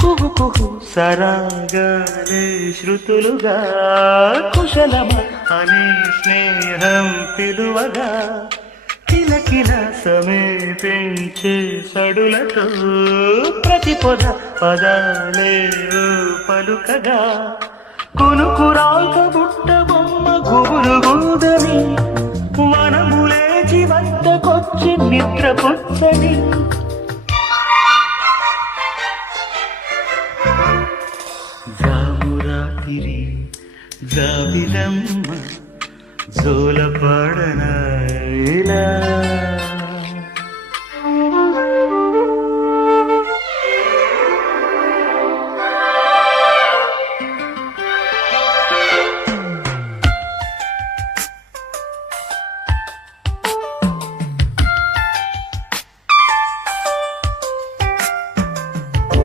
కుహు కుహు సరాగాలే శృతులుగా కుశలమ అనే స్నేహం పిలువగా కిలకిల సమీపించే సడులతో ప్రతి పొద పదాలే పలుకగా కునుకురాక బుట్ట బొమ్మ గుబురు గూదని వనములేచి వద్దకొచ్చి నిద్రపుచ్చని జామురాతిరి జాబిలమ్మ జోలపాడన ఇలా